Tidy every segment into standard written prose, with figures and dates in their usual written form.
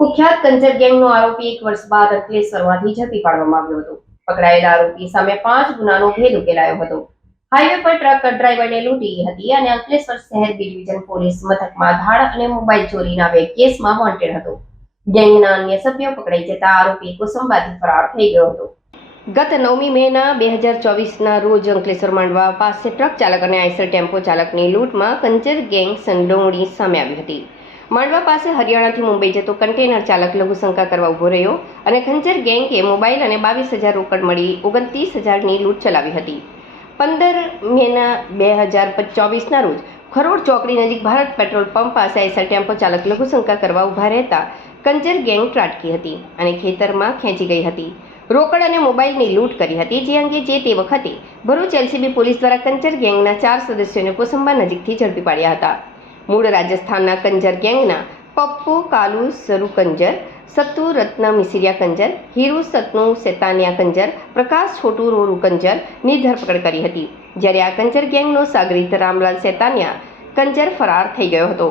કુખ્યાત કંચર ગેંગનો આરોપી 1 વર્ષ બાદ અંકલેશ્વરમાંથી ઝડપી પાડવામાં આવ્યો હતો. પકડાયેલા આરોપી સામે 5 ગુનાનો ભેદ ઉકેલાયો હતો. હાઈવે પર ટ્રક ડ્રાઈવરને લૂંટી હતી અને અંકલેશ્વર શહેર બી ડિવિઝન પોલીસ મથકમાં ધાડ અને મોબાઈલ ચોરીના 2 કેસમાં વોન્ટેડ હતો. ગેંગના અન્ય સભ્યો પકડાઈ જતા આરોપી કોસંબાથી ફરાર થઈ ગયો હતો. ગત 9મી મેના 2024ના રોજ અંકલેશ્વર માંડવા પાસે ટ્રક ચાલક અને આઈસર ટેમ્પો ચાલકની લૂંટમાં કંચર ગેંગ સંડોવણી સામે આવી હતી. માંડવા પાસે હરિયાણાથી મુંબઈ જતો કન્ટેનર ચાલક લઘુશંકા કરવા ઊભો રહ્યો અને ખંજર ગેંગે મોબાઈલ અને 22,000 રોકડ મળી 29,000ની લૂંટ ચલાવી હતી. 15 મેના 2024ના રોજ ખરોડ ચોકડી નજીક ભારત પેટ્રોલ પંપ પાસે આઈસર ટેમ્પો ચાલક લઘુશંકા કરવા ઊભા રહેતા કંજર ગેંગ ત્રાટકી હતી અને ખેતરમાં ખેંચી ગઈ હતી. રોકડ અને મોબાઈલની લૂંટ કરી હતી, જે અંગે તે વખતે ભરૂચ એલસીબી પોલીસ દ્વારા કંચર ગેંગના 4 સદસ્યોને કોસંબા નજીકથી ઝડપી પાડ્યા હતા. મૂળ રાજસ્થાનના કંજર ગેંગના પપ્પુ કાલુ સરુ કંજર, સત્તુ રત્ન મિસિરિયા કંજર, હીરુ સતનુ સેતાનિયા કંજર, પ્રકાશ છોટુ રોરુ કંજરની ધરપકડ કરી હતી, જ્યારે આ કંજર ગેંગનો સાગરીત રામલાલ સેતાનિયા કંજર ફરાર થઈ ગયો હતો.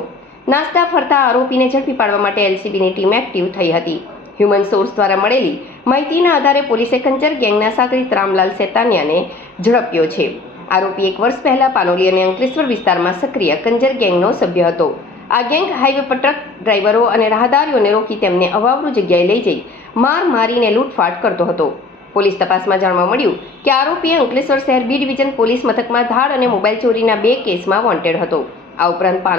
નાસ્તા ફરતા આરોપીને ઝડપી પાડવા માટે એલસીબીની ટીમ એક્ટિવ થઈ હતી. હ્યુમન સોર્સ દ્વારા મળેલી માહિતીના આધારે પોલીસે કંચર ગેંગના સાગરીત રામલાલ સેતાનિયાને ઝડપ્યો છે. આરોપી 1 વર્ષ પહેલા પાનોલી અને અંકલેશ્વર વિસ્તારમાં સક્રિય કંજર ગેંગનો સભ્ય હતો. આ ગેંગ હાઈવે પર ટ્રક ડ્રાઈવરો અને રાહદારીઓને રોકી તેમને અવાવરૂ જગ્યાએ લઈ જઈ મારીને લૂંટફાટ કરતો હતો. પોલીસ તપાસમાં જાણવા મળ્યું કે આરોપીએ અંકલેશ્વર શહેર બી ડિવિઝન પોલીસ મથકમાં ધાડ અને મોબાઈલ ચોરીના 2 કેસમાં વોન્ટેડ હતો. આ ઉપરાંત